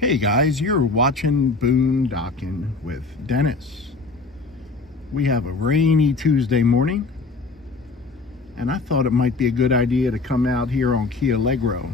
Hey guys, you're watching Boondocking with Dennis. We have a rainy Tuesday morning, and I thought it might be a good idea to come out here on Allegro.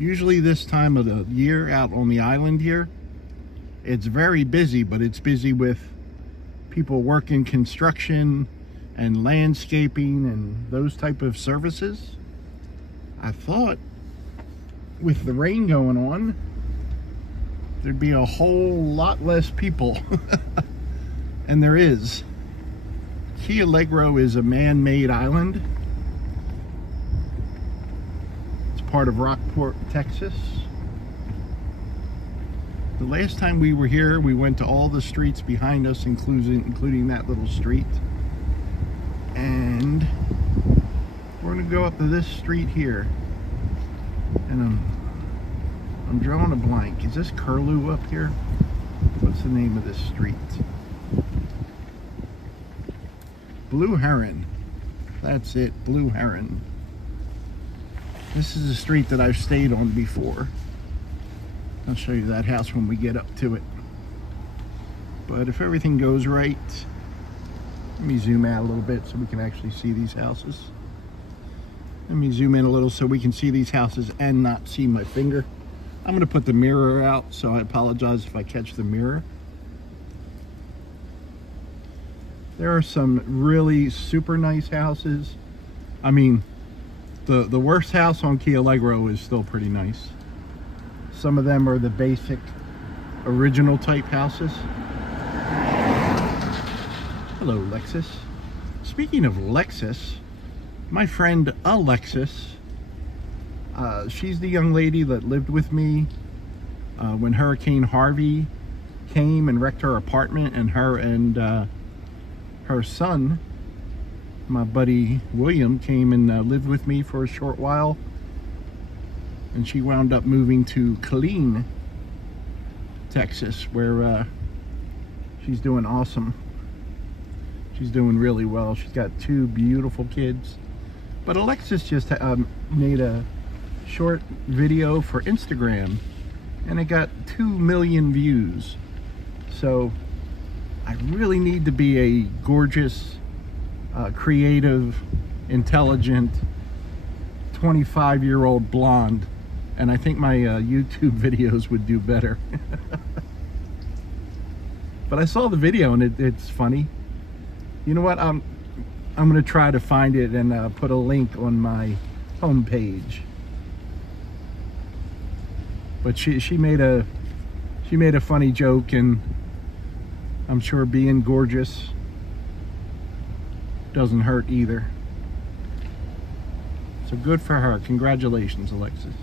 Usually this time of the year out on the island here, it's very busy, but it's busy with people working construction and landscaping and those type of services. I thought with the rain going on, there'd be a whole lot less people. And there is. Allegro is a man-made island. It's part of Rockport, Texas. The last time we were here, we went to all the streets behind us, including that little street. And we're gonna go up to this street here. And I'm drawing a blank. Is this Curlew up here? What's the name of this street? Blue Heron. That's it, Blue Heron. This is a street that I've stayed on before. I'll show you that house when we get up to it. But if everything goes right, let me zoom out a little bit so we can actually see these houses. Let me zoom in a little so we can see these houses and not see my finger. I'm going to put the mirror out, so I apologize if I catch the mirror. There are some really super nice houses. I mean, the worst house on Allegro is still pretty nice. Some of them are the basic original type houses. Hello, Lexus. Speaking of Lexus, my friend Alexis, she's the young lady that lived with me when Hurricane Harvey came and wrecked her apartment, and her and her son, my buddy William, came and lived with me for a short while, and she wound up moving to Kane, Texas, where she's doing awesome. She's doing really well. She's got 2 beautiful kids. But Alexis just made a short video for Instagram, and it got 2 million views. So I really need to be a gorgeous, creative, intelligent 25-year-old blonde, and I think my YouTube videos would do better. But I saw the video and it's funny. You know what? I'm going to try to find it and put a link on my homepage. But she made a funny joke, and I'm sure being gorgeous doesn't hurt either. So good for her. Congratulations, Alexis.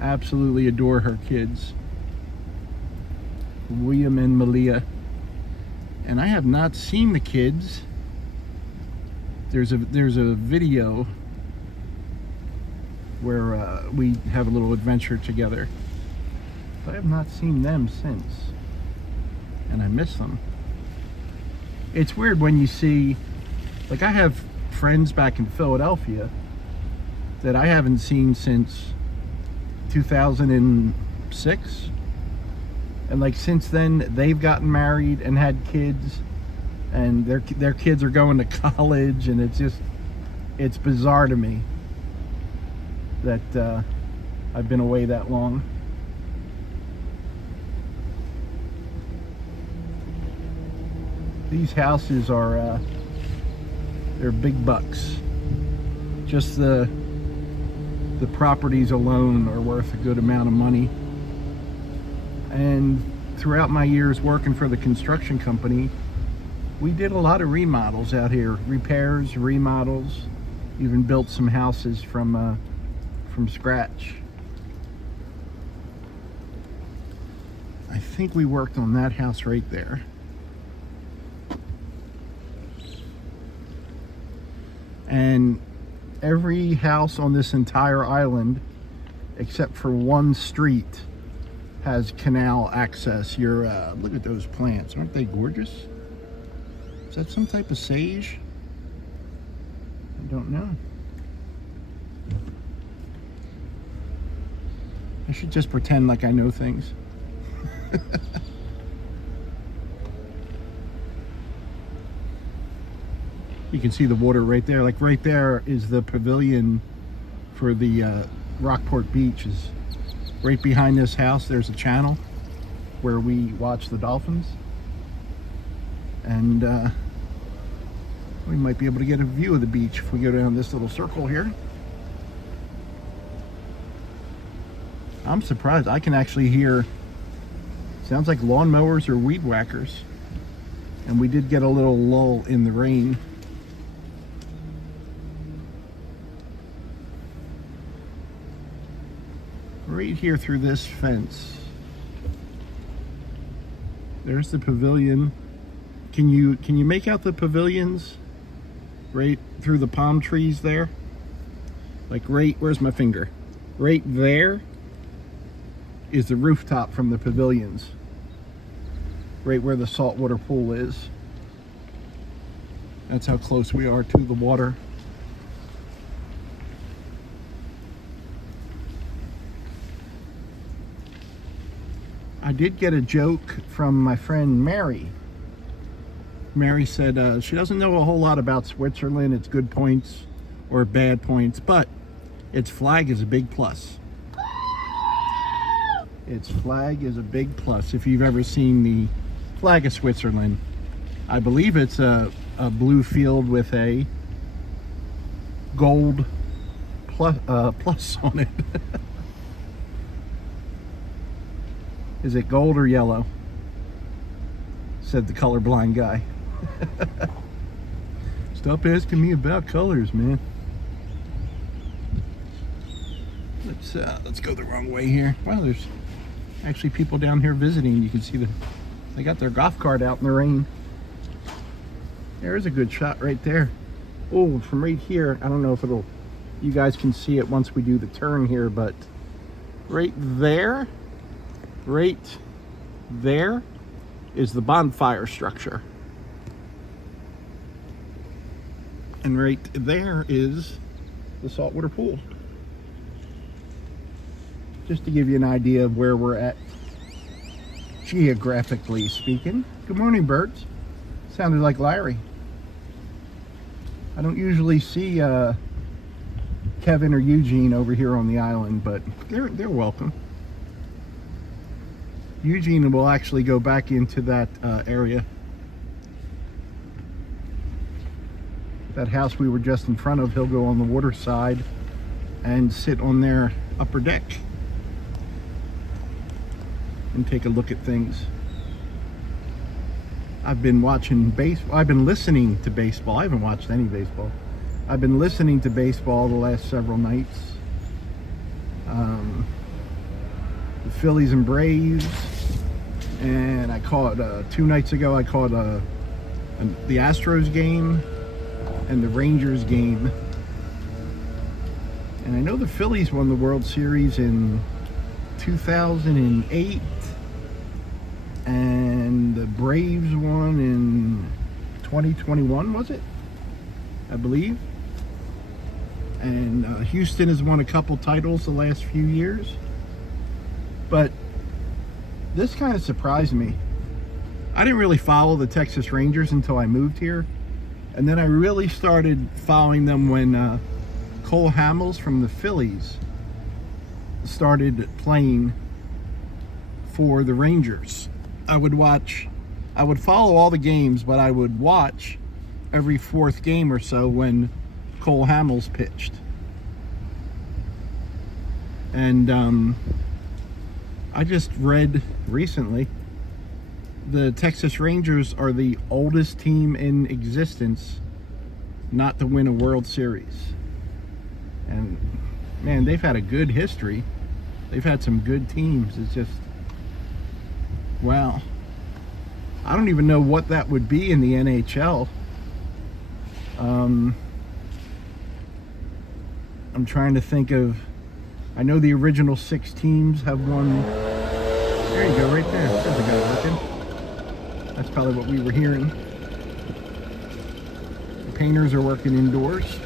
Absolutely adore her kids, William and Malia. And I have not seen the kids. There's a video where we have a little adventure together. But I have not seen them since, and I miss them. It's weird when you see, like, I have friends back in Philadelphia that I haven't seen since 2006. And like since then, they've gotten married and had kids, and their kids are going to college, and it's bizarre to me that I've been away that long. These houses are they're big bucks. Just the properties alone are worth a good amount of money. And throughout my years working for the construction company, we did a lot of remodels out here. Repairs, remodels, even built some houses from scratch. I think we worked on that house right there. And every house on this entire island, except for one street, has canal access. Look at those plants. Aren't they gorgeous? Is that some type of sage? I don't know. I should just pretend like I know things. You can see the water right there. Like right there is the pavilion for the Rockport Beach. Is right behind this house. There's a channel where we watch the dolphins, and we might be able to get a view of the beach if we go down this little circle here. I'm surprised. I can actually hear, sounds like lawnmowers or weed whackers. And we did get a little lull in the rain. Right here through this fence, there's the pavilion. Can you make out the pavilions right through the palm trees there? Like right, where's my finger? Right there is the rooftop from the pavilions. Right where the saltwater pool is. That's how close we are to the water. I did get a joke from my friend Mary. Mary said she doesn't know a whole lot about Switzerland, its good points or bad points, but its flag is a big plus. Its flag is a big plus. If you've ever seen the flag of Switzerland, I believe it's a blue field with a gold plus on it. Is it gold or yellow? Said the colorblind guy. Stop asking me about colors, man. Let's go the wrong way here. Wow, there's actually people down here visiting. You can see they got their golf cart out in the rain. There's a good shot right there. Oh, from right here, I don't know if you guys can see it once we do the turn here, but right there is the bonfire structure. And right there is the saltwater pool. Just to give you an idea of where we're at, geographically speaking. Good morning, birds. Sounded like Larry. I don't usually see Kevin or Eugene over here on the island, but they're welcome. Eugene will actually go back into that area. That house we were just in front of, he'll go on the water side and sit on their upper deck and take a look at things. I've been watching baseball. I've been listening to baseball. I haven't watched any baseball. I've been listening to baseball the last several nights. The Phillies and Braves, and I caught 2 nights ago. I caught the Astros game and the Rangers game. And I know the Phillies won the World Series in 2008, and the Braves won in 2021, was it? I believe. And Houston has won a couple titles the last few years. But this kind of surprised me. I didn't really follow the Texas Rangers until I moved here. And then I really started following them when Cole Hamels from the Phillies started playing for the Rangers. I would follow all the games, but I would watch every 4th game or so when Cole Hamels pitched. And I just read recently the Texas Rangers are the oldest team in existence not to win a World Series. And man, they've had a good history. They've had some good teams. It's just, wow. I don't even know what that would be in the NHL. I'm trying to think of, I know the original 6 teams have won. There you go, right there. There's a guy working. That's probably what we were hearing. The painters are working indoors.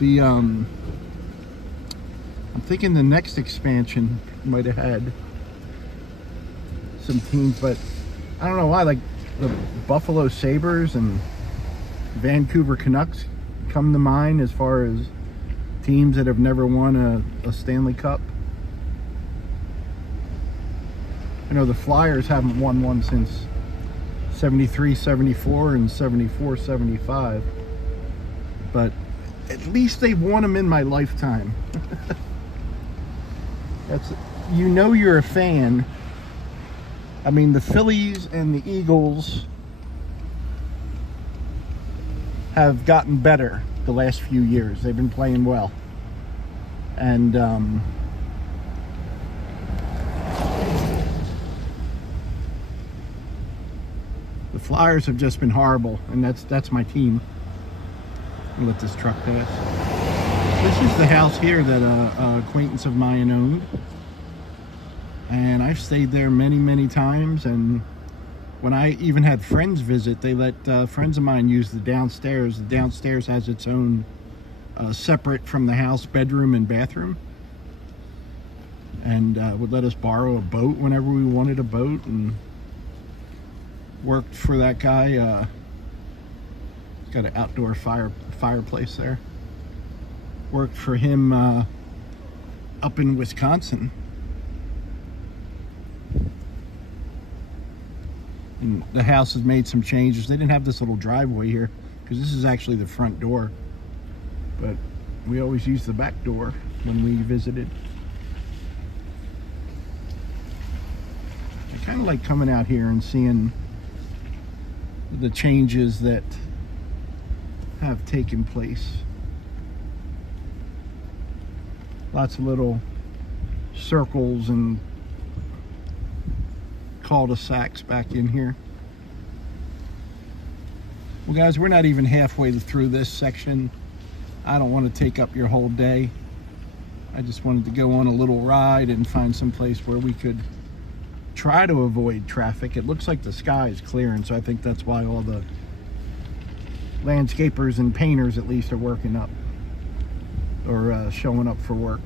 I'm thinking the next expansion might have had some teams, but I don't know why. Like the Buffalo Sabres and Vancouver Canucks come to mind as far as teams that have never won a Stanley Cup. I know the Flyers haven't won one since 73, 74 and 74, 75. But at least they've won them in my lifetime. That's, you know, you're a fan. I mean, the Phillies and the Eagles have gotten better the last few years. They've been playing well. And the Flyers have just been horrible, and that's my team. Let me let this truck pass. This is the house here that an acquaintance of mine owned, and I've stayed there many, many times. And when I even had friends visit, they let friends of mine use the downstairs. The downstairs has its own separate from the house bedroom and bathroom, and would let us borrow a boat whenever we wanted a boat. And worked for that guy. He's got an outdoor fireplace there. Worked for him up in Wisconsin. And the house has made some changes. They didn't have this little driveway here because this is actually the front door, but we always used the back door when we visited. I kind of like coming out here and seeing the changes that have taken place. Lots of little circles and cul-de-sacs back in here. Well, guys, we're not even halfway through this section. I don't want to take up your whole day. I just wanted to go on a little ride and find some place where we could try to avoid traffic. It looks like the sky is clearing, so I think that's why all the landscapers and painters at least are working up, or showing up for work.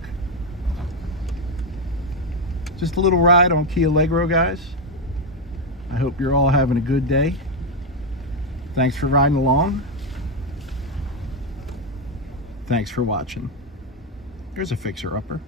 Just a little ride on Allegro, guys. I hope you're all having a good day. Thanks for riding along. Thanks for watching. Here's a fixer-upper.